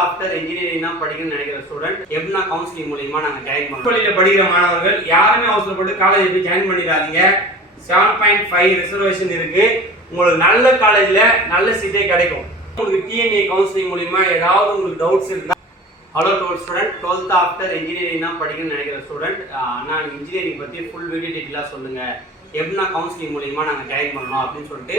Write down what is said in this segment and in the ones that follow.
After engineering தான் படிக்கணும்னு நினைக்கிற ஸ்டூடெண்ட் எப்னா கவுன்சிலிங் மூலமா நாங்க ஜாயின் பண்ணுவோம். பள்ளியில் படிக்கிற மாணவர்கள் யாருமே அவசரப்பட்டு காலேஜ் போய் ஜாயின் பண்ணிடாதீங்க. 7.5 ரிசர்வேஷன் இருக்கு. உங்களுக்கு நல்ல காலேஜ்ல நல்ல சீட்டே கிடைக்கும். உங்களுக்கு டிஎன்ஏ கவுன்சிலிங் மூலமா ஏதாவது உங்களுக்கு டவுட்ஸ் இருந்தா hello student 12th after engineering தான் படிக்கணும்னு நினைக்கிற ஸ்டூடெண்ட் நான் இன்ஜினியரிங் பற்றி ஃபுல் வீடியோ டீட்டெயிலாக சொல்லுங்கள், எப்னா கவுன்சிலிங் மூலிமா நாங்கள் ஜாயின் பண்ணணும் அப்படின்னு சொல்லிட்டு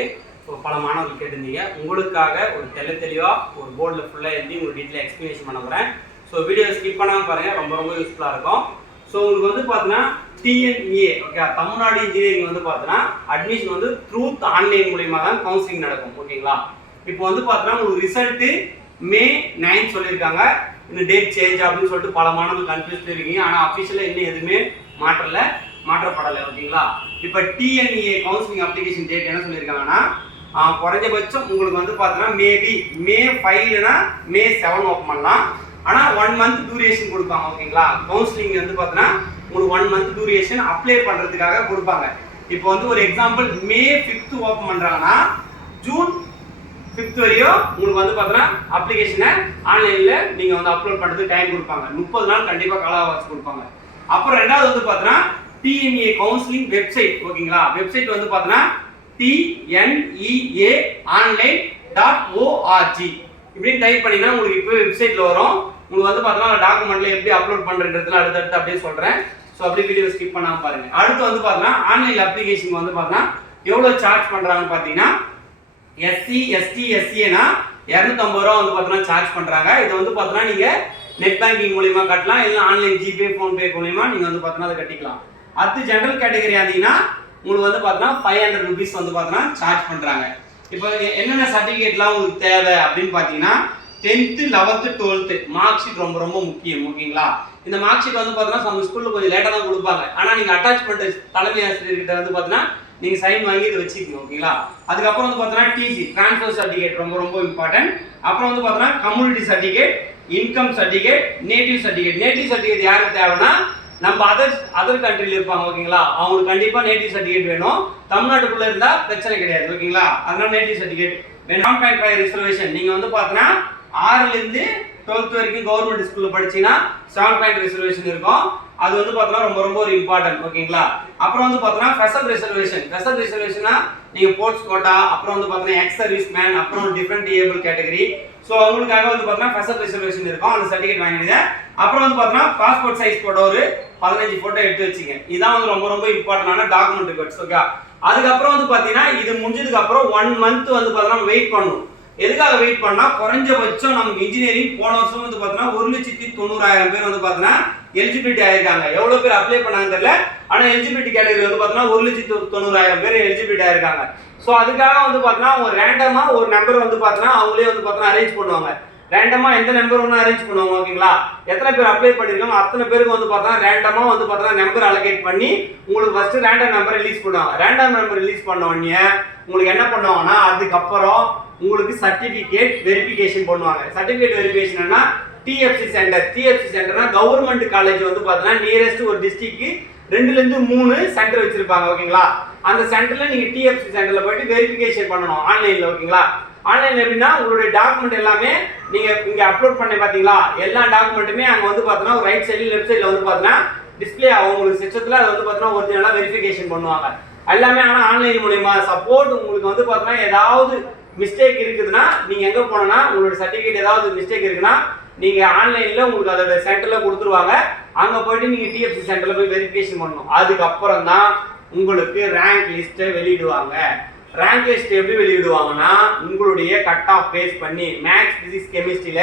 பல மாணவர்கள் கேட்டிருந்தீங்க. உங்களுக்காக ஒரு தெளிவாக ஒரு போர்டில் ஃபுல்லாக எழுதி உங்களுக்கு டீட்டெயிலாக எக்ஸ்பிளேஷன் பண்ண போகிறேன். ஸோ வீடியோ ஸ்கிப் பண்ணாமல் பாருங்கள், ரொம்ப யூஸ்ஃபுல்லாக இருக்கும். ஸோ உங்களுக்கு வந்து பார்த்தீங்கன்னா டிஎன்ஏ ஓகே தமிழ்நாடு இன்ஜினியரிங் வந்து பார்த்தீங்கன்னா அட்மிஷன் வந்து த்ரூத் ஆன்லைன் மூலிமா தான் கவுன்சிலிங் நடக்கும். ஓகேங்களா, இப்போ வந்து பார்த்தீங்கன்னா உங்களுக்கு ரிசல்ட்டு May 9 சொல்லியிருக்காங்க. இந்த டேட் சேஞ்ச் அப்படின்னு சொல்லிட்டு பல மாணவர்கள் கன்ஃபியூஸ் இருக்கீங்க. ஆனால் அஃபிஷியலாக இன்னும் எதுவுமே மாற்றப்படலை. ஓகேங்களா, இப்போ டிஎன்ஏ கவுன்சிலிங் அப்ளிகேஷன் டேட் என்ன சொல்லியிருக்காங்கன்னா குறைஞ்சபட்சம் உங்களுக்கு வந்து பார்த்தீங்கன்னா மேபி May 5 May 7 ஓப்பன் பண்ணலாம். ஆனால் 1 month டியூரேஷன் கொடுப்பாங்க. ஓகேங்களா, கவுன்சிலிங் வந்து பார்த்தீங்கன்னா உங்களுக்கு 1 month டியூரேஷன் அப்ளை பண்ணுறதுக்காக கொடுப்பாங்க. இப்போ வந்து ஒரு எக்ஸாம்பிள் May 5 ஓப்பன் பண்ணுறாங்கன்னா June 5 வரையும் உங்களுக்கு வந்து பார்த்தீங்கன்னா அப்ளிகேஷனை ஆன்லைனில் நீங்கள் வந்து அப்லோட் பண்ணுறதுக்கு டைம் கொடுப்பாங்க. 30 நாள் கண்டிப்பாக கால அவகாசம் கொடுப்பாங்க. அப்புறம் ரெண்டாவது வந்து பார்த்தீங்கன்னா டிஎன்ஏ கவுன்சிலிங் வெப்சைட். ஓகேங்களா, வெப்சைட் வந்து பார்த்தீங்கன்னா TNEA.online.org இப்படின்னு டைப் பண்ணிங்கன்னா உங்களுக்கு இப்போ வெப்சைட்டில் வரும். உங்களுக்கு வந்து பார்த்தீங்கன்னா டாக்குமெண்ட்ல எப்படி அப்லோட் பண்ணுறதுல அடுத்தடுத்து அப்படியே சொல்கிறேன். ஸோ அப்படியே வீடியோ ஸ்கிப் பண்ணாமல் பாருங்க. அடுத்து வந்து பார்த்தீங்கன்னா ஆன்லைன் அப்ளிகேஷன் வந்து பார்த்தீங்கன்னா எவ்வளோ சார்ஜ் பண்ணுறாங்கன்னு பார்த்தீங்கன்னா எஸ்சி எஸ்டி எஸ்சினா 250 ரூபா வந்து பார்த்தீங்கன்னா சார்ஜ் பண்ணுறாங்க. இதை வந்து பார்த்தீங்கன்னா நீங்கள் நெட் பேங்கிங் மூலியமாக கட்டலாம், இல்லை ஆன்லைன் ஜிபே ஃபோன்பே மூலியமா நீங்கள் வந்து பார்த்தீங்கன்னா அதை கட்டிக்கலாம். அடுத்து ஜென்ரல் கேட்டகரி ஆனீங்கன்னா உங்களுக்கு வந்து பார்த்தீங்கன்னா 500 rupees வந்து பார்த்தீங்கன்னா சார்ஜ் பண்ணுறாங்க. இப்போ என்னென்ன சர்டிஃபிகேட்லாம் உங்களுக்கு தேவை அப்படின்னு பார்த்தீங்கன்னா 10th 11th 12th mark sheet ரொம்ப முக்கியம். ஓகேங்களா, இந்த மார்க் ஷீட் வந்து பார்த்தீங்கன்னா நம்ம ஸ்கூலில் கொஞ்சம் லேட்டாக தான் கொடுப்பாங்க. ஆனால் நீங்கள் அட்டாச் பண்ணுற தலைமை ஆசிரியர்கிட்ட வந்து பார்த்தீங்கன்னா நீங்கள் சைன் வாங்கி இதை வச்சுக்கோங்க. ஓகேங்களா, அதுக்கப்புறம் வந்து பார்த்தீங்கன்னா டிசி ட்ரான்ஸ்ஃபர் சர்டிஃபிகேட் ரொம்ப இம்பார்ட்டன்ட். அப்புறம் வந்து பார்த்தீங்கன்னா community certificate, income certificate, native certificate யாருக்கு தேவைன்னா நம்ம அதர் கண்ட்ரியில் இருப்பாங்க. ஓகேங்களா, அவங்களுக்கு கண்டிப்பாக நேட்டிவ் சர்டிஃபிகேட் வேணும். தமிழ்நாட்டுக்குள்ளே இருந்தால் பிரச்சனை கிடையாது. ஓகேங்களா, அதனால நேட்டிவ் சர்டிஃபிகேட் வேணும். 7.5 ரிசர்வேஷன் நீங்கள் வந்து பார்த்தீங்கன்னா 6லேருந்து 12th வரைக்கும் கவர்மெண்ட் ஸ்கூலில் படிச்சீங்கன்னா 7 ரிசர்வேஷன் இருக்கும். அது வந்து பார்த்தீங்கன்னா ரொம்ப ஒரு இம்பார்ட்டன்ட். ஓகேங்களா, அப்புறம் வந்து பார்த்தீங்கன்னா ஸ்பெஷல் ரிசர்வேஷனா நீங்கள் போர்ட்ஸ் கோட்டா, அப்புறம் வந்து பார்த்தீங்கன்னா எக்ஸ் சர்வீஸ் மேன், அப்புறம் டிஃப்ரெண்ட் ஏபிள் கேட்டகரி. ஸோ அவங்களுக்காக வந்து பார்த்தீங்கன்னா ஸ்பெஷல் ரிசர்வேஷன் இருக்கும். அந்த சர்டிஃபிகேட் வாங்கிடுங்க. அப்புறம் வந்து பார்த்தீங்கன்னா பாஸ்போர்ட் சைஸ் ஃபோட்டோ ஒரு 15 ஃபோட்டோ எடுத்து வச்சுங்க. இதான் வந்து ரொம்ப இம்பார்ட்டன்டான டாக்குமெண்ட் ரிகார்ட்ஸ். ஓகே, அதுக்கப்புறம் வந்து பார்த்தீங்கன்னா இது முடிஞ்சதுக்கு அப்புறம் 1 month வந்து பார்த்தீங்கன்னா வெயிட் பண்ணணும். எதுக்காக வெயிட் பண்ணா குறைஞ்சபட்சம் நமக்கு இன்ஜினியரிங் போன வருஷம் வந்து பார்த்தீங்கன்னா 1,90,000 பேர் வந்து பார்த்தீங்கன்னா எலிஜிபிலிட்டி ஆயிருக்காங்க. எவ்வளோ பேர் அப்ளை பண்ணாங்க தெரியல, ஆனால் எலிஜிபிலிட்டி கேட்டகரி வந்து பார்த்தீங்கன்னா 1,90,000 பேர் எலிஜிபிலிட்டி ஆயிருக்காங்க. ஸோ அதுக்காக வந்து பார்த்தீங்கன்னா அவங்க ரேண்டமாக ஒரு நம்பர் வந்து பார்த்தீங்கன்னா அவங்களே வந்து பார்த்தீங்கன்னா அரேஞ்ச் பண்ணுவாங்க. ரேண்டமாக எந்த நம்பர் ஒன்று அரேஞ்ச் பண்ணுவாங்க. ஓகேங்களா, எத்தனை பேர் அப்ளை பண்ணியிருக்காங்க அத்தனை பேருக்கு வந்து பார்த்தீங்கன்னா ரேண்டமாக வந்து பார்த்தீங்கன்னா நம்பர் அலோகேட் பண்ணி உங்களுக்கு ஃபர்ஸ்ட் ரேண்டம் நம்பர் ரிலீஸ் பண்ணுவாங்க. ரேண்டம் நம்பர் ரிலீஸ் பண்ண உடனே உங்களுக்கு என்ன பண்ணுவாங்கன்னா அதுக்கப்புறம் உங்களுக்கு சர்டிஃபிகேட் வெரிஃபிகேஷன் பண்ணுவாங்க. சர்டிஃபிகேட் வெரிஃபிகேஷன்னா டிஎஃப்சி சென்டர்னா கவர்மெண்ட் காலேஜ் வந்து பார்த்தீங்கன்னா நியரஸ்ட் ஒரு டிஸ்ட்ரிக்ட் 2லேருந்து 3 சென்டர் வச்சிருப்பாங்க. ஓகேங்களா, அந்த சென்டர்ல நீங்க டிஎஃப்சி சென்டர்ல போயிட்டு வெரிஃபிகேஷன் பண்ணணும் ஆன்லைன்ல. ஓகேங்களா, ஆன்லைன்ல எப்படின்னா உங்களுடைய டாக்குமெண்ட் எல்லாமே நீங்க இங்க அப்லோட் பண்ணி பாத்தீங்களா, எல்லா டாக்குமெண்ட்டுமே அங்க வந்து பார்த்தீங்கன்னா ஒரு ரைட் சைடு லெஃப்ட் சைடுல வந்து பார்த்தீங்கன்னா டிஸ்பிளே ஆகும். உங்களுக்கு சிஸ்டத்துல அது வந்து பார்த்தீங்கன்னா ஒரிஜினலா வெரிஃபிகேஷன் பண்ணுவாங்க எல்லாமே. ஆனால் ஆன்லைன் மூலமா சப்போர்ட் உங்களுக்கு வந்து பார்த்தீங்கன்னா ஏதாவது மிஸ்டேக் இருக்குதுன்னா நீங்க எங்க போனா உங்களோட சர்டிஃபிகேட் ஏதாவது மிஸ்டேக் இருக்குன்னா நீங்க ஆன்லைன்ல உங்களுக்கு அதோட சென்டர்ல கொடுத்துருவாங்க. அங்க போயிட்டு நீங்க டிஎஃப்சி சென்டர்ல போய் வெரிஃபிகேஷன் பண்ணணும். அதுக்கப்புறம் தான் உங்களுக்கு ரேங்க் லிஸ்ட்டை வெளியிடுவாங்க. ரேங்க் லிஸ்ட் எப்படி வெளியிடுவாங்கன்னா உங்களுடைய கட் ஆஃப் பேஸ் பண்ணி மேக்ஸ் பிசிக்ஸ் கெமிஸ்ட்ரியில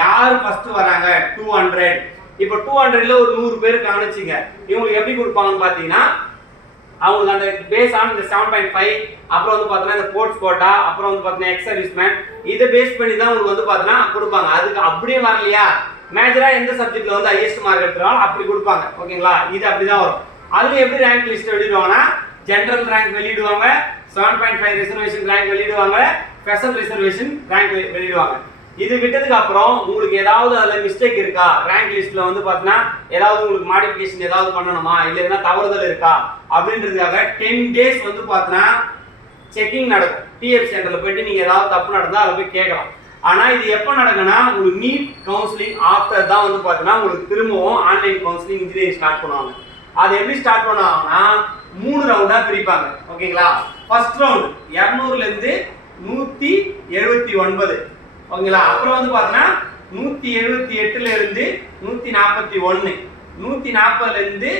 யார் ஃபர்ஸ்ட் வராங்க 200. இப்போ 200ல ஒரு 100 பேர் காணிச்சிங்க. இவங்களுக்கு எப்படி கொடுப்பாங்கன்னு பார்த்தீங்கன்னா அவங்களுக்கு அந்த பேஸ் ஆன் இந்த 7.5 அப்புறம் வந்து பார்த்தீங்கன்னா இந்த போர்ட்ஸ் கோட்டா, அப்புறம் வந்து பார்த்தீங்கன்னா எக்ஸ் சர்வீஸ் மேன், இதை பேஸ் பண்ணி தான் உங்களுக்கு வந்து பார்த்தீங்கன்னா கொடுப்பாங்க. அதுக்கு அப்படியே வரலையா மேஜரா எந்த சப்ஜெக்ட்ல வந்து ஹையஸ்ட் மார்க் எடுத்துறாலும் அப்படி கொடுப்பாங்க. ஓகேங்களா, இது அப்படிதான் வரும். அதுல எப்படி ரேங்க் லிஸ்ட் வெளியிடுவாங்கன்னா ஜெனரல் ரேங்க் வெளியிடுவாங்க, 7.5 ரிசர்வேஷன் ரேங்க் வெளியிடுவாங்க, ஸ்பெஷல் ரிசர்வேஷன் ரேங்க் வெளியிடுவாங்க. இது விட்டதுக்கு அப்புறம் உங்களுக்கு ஏதாவது அதுல மிஸ்டேக் இருக்கா, ரேங்க் லிஸ்ட்ல வந்து பாத்தீங்கன்னா ஏதாவது உங்களுக்கு மாடிஃபிகேஷன் ஏதாவது பண்ணணுமா, இல்லைன்னா தவறுதல் இருக்கா அப்படின்றதுக்காக 10 days வந்து பாத்தீங்கன்னா செக்கிங் நடக்கும். டிஎஃப் சென்டர்ல போயிட்டு நீங்க ஏதாவது தப்பு நடந்தா அதை போய் கேட்கலாம். ஆனா இது எப்போ நடக்கும்னா உங்களுக்கு நீட் கவுன்சிலிங் ஆஃப்டர் தான் வந்து பார்த்தீங்கன்னா உங்களுக்கு திரும்பவும் ஆன்லைன் கவுன்சிலிங் இன்ஜினியரிங் ஸ்டார்ட் பண்ணுவாங்க. அது எப்படி ஸ்டார்ட் பண்ணுவாங்கன்னா 3 ரவுண்டா பிரிப்பாங்க. ஓகேங்களா? ஃபர்ஸ்ட் ரவுண்ட் 200ல இருந்து 179. ஓகேங்களா? அப்புறம் வந்து பார்த்தீங்கன்னா 178ல இருந்து 141, 140ல இருந்து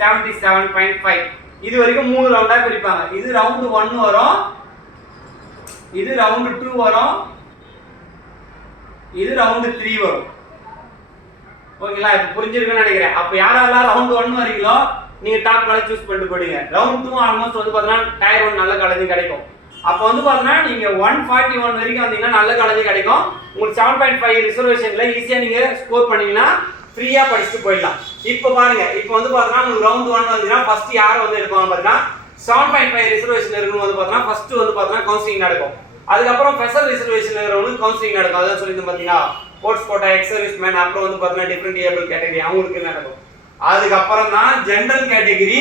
77.5 இது வரைக்கும் 3 ரவுண்டா பிரிப்பாங்க. இது ரவுண்ட் 1 வரும், இது ரவுண்ட் 2 வரும், இது ரவுண்ட் 3 வரும். ஓகேங்களா? இப்போ புரிஞ்சிருக்குன்னு நினைக்கிறேன். அப்போ யாரெல்லாம் ரவுண்ட் 1 வரீங்களோ நீங்க டாப் காலேஜ் சூஸ் பண்ணிட்டு போடுங்க. ரவுண்ட் 2 ஆல்மோஸ்ட் வந்து பார்த்தீங்கன்னா டயர் 1 நல்ல காலேஜ் கிடைக்கும். அப்போ வந்து பார்த்தீங்கன்னா நீங்க 141 வரைக்கும் வந்தீங்கன்னா நல்ல காலேஜ் கிடைக்கும். உங்களுக்கு 7.5 ரிசர்வேஷன்ல ஈஸியா நீங்க ஸ்கோர் பண்ணீங்கன்னா ஃப்ரீயா படிச்சுட்டு போயிடலாம். இப்போ பாருங்க, இப்போ வந்து பார்த்தீங்கன்னா உங்களுக்கு ரவுண்ட் 1 வந்தீங்கன்னா ஃபர்ஸ்ட் யாரை வந்து எடுப்பாங்க பார்த்தீங்கன்னா 7.5 ரிசர்வேஷன் இருக்கணும். வந்து பார்த்தீங்கன்னா ஃபர்ஸ்ட் வந்து பார்த்தீங்கன்னா கவுன்சிலிங் நடக்கும். அதுக்கப்புறம் ஸ்பெஷல் ரிசர்வேஷன் இருக்கிறவங்களுக்கு கவுன்சிலிங் நடக்கும். அதான் சொல்லிட்டு பார்த்தீங்கன்னா sports quota, ex service man, அப்புறம் வந்து பார்த்தீங்கன்னா டிஃபரெண்ட் ஏபிள் கேட்டகரி அவங்களுக்கு நடக்கும். அதுக்கப்புறம் தான் ஜெனரல் கேட்டகரி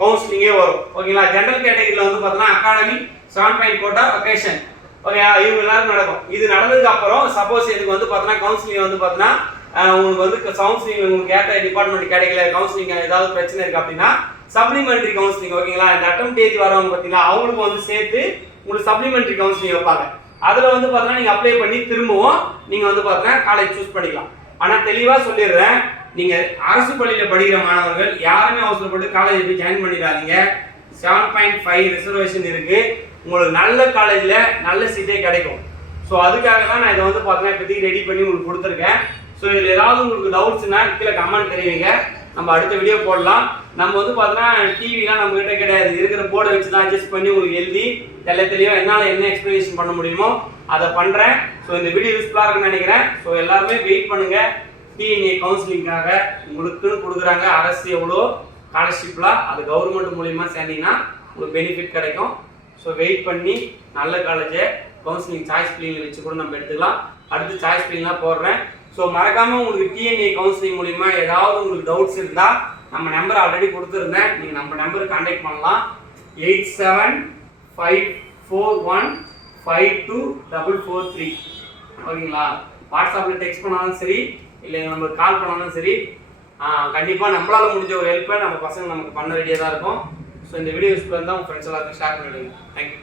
கவுன்சிலிங்கே வரும். ஓகேங்களா? ஜெனரல் கேட்டகரியில் வந்து பார்த்தீங்கன்னா அகாடமி, 7.5 கோட்டா, ஒகேஷன், ஓகே இவங்க எல்லாரும் நடக்கும். இது நடந்ததுக்கு அப்புறம் சப்போஸ் இதுக்கு வந்து பார்த்தீங்கன்னா கவுன்சிலிங் வந்து பார்த்தீங்கன்னா உங்களுக்கு வந்து கவுன்சிலிங் உங்களுக்கு ஏற்ற டிபார்ட்மெண்ட் கிடைக்கல, கவுன்சிலிங் ஏதாவது பிரச்சனை இருக்கு அப்படின்னா சப்ளிமெண்டரி கவுன்சிலிங். ஓகேங்களா? இந்த அட்டம் தேதி வரவங்க பார்த்தீங்கன்னா அவங்களுக்கு வந்து சேர்த்து உங்களுக்கு சப்ளிமெண்டரி கவுன்சிலிங் வைப்பாங்க. அதில் வந்து பார்த்தீங்கன்னா நீங்கள் அப்ளை பண்ணி திரும்பவும் நீங்கள் வந்து பார்த்தீங்கன்னா காலேஜ் சூஸ் பண்ணிக்கலாம். ஆனால் தெளிவாக சொல்லிடுறேன், நீங்கள் அரசு பள்ளியில் படிக்கிற மாணவர்கள் யாருமே அவசரப்பட்டு காலேஜ் போய் ஜாயின் பண்ணிடாதீங்க. 7.5 ரிசர்வேஷன் இருக்கு, உங்களுக்கு நல்ல காலேஜில் நல்ல சீட்டே கிடைக்கும். ஸோ அதுக்காக தான் நான் இதை வந்து பார்த்தீங்கன்னா இப்போதைக்கு ரெடி பண்ணி உங்களுக்கு கொடுத்துருக்கேன். ஸோ இதில் ஏதாவது உங்களுக்கு டவுட்ஸ்னா கீழே கமெண்ட் தெரிவிங்க, நம்ம அடுத்த வீடியோ போடலாம். நம்ம வந்து பார்த்தீங்கன்னா டிவிலாம் நம்ம கிட்ட கிடையாது, இருக்கிற போர்டை வச்சு தான் அட்ஜஸ்ட் பண்ணி உங்களுக்கு எழுதி தெளிவாக என்னால் என்ன எக்ஸ்பிளனேஷன் பண்ண முடியுமோ அதை பண்ணுறேன். ஸோ இந்த வீடியோ யூஸ்ஃபுல்லாக இருக்குன்னு நினைக்கிறேன். ஸோ எல்லாருமே வெயிட் பண்ணுங்க, டிஎன்ஏ கவுன்சிலிங்காக உங்களுக்குன்னு கொடுக்குறாங்க அரசு எவ்வளோ ஸ்காலர்ஷிப்லாம், அது கவர்மெண்ட் மூலியமாக சேர்ந்தீங்கன்னா உங்களுக்கு பெனிஃபிட் கிடைக்கும். ஸோ வெயிட் பண்ணி நல்ல காலேஜை கவுன்சிலிங் சாய்ஸ் பில்லிங்கில் வச்சு கூட நம்ம எடுத்துக்கலாம். அடுத்து சாய்ஸ் பில்லிங்லாம் போடுறேன். ஸோ மறக்காமல் உங்களுக்கு டிஎன்ஏ கவுன்சிலிங் மூலிமா ஏதாவது உங்களுக்கு டவுட்ஸ் இருந்தால் நம்ம நம்பர் ஆல்ரெடி கொடுத்துருந்தேன், நீங்கள் நம்ம நம்பருக்கு கான்டாக்ட் பண்ணலாம். 8754152443. ஓகேங்களா? வாட்ஸ்அப்பில் டெக்ஸ்ட் பண்ணாலும் சரி, இல்லை நம்மளுக்கு கால் பண்ணாலும் சரி, கண்டிப்பாக நம்மளால் முடிஞ்ச ஒரு ஹெல்ப்பை நம்ம பசங்க நமக்கு பண்ண ரெடியாக தான் இருக்கும். ஸோ இந்த வீடியோ யூஸ்ஃபுல்லாக இருந்தால் உங்கள் ஃப்ரெண்ட்ஸ் எல்லாருக்கும் ஷேர் பண்ணிவிடுங்க. தேங்க்யூ.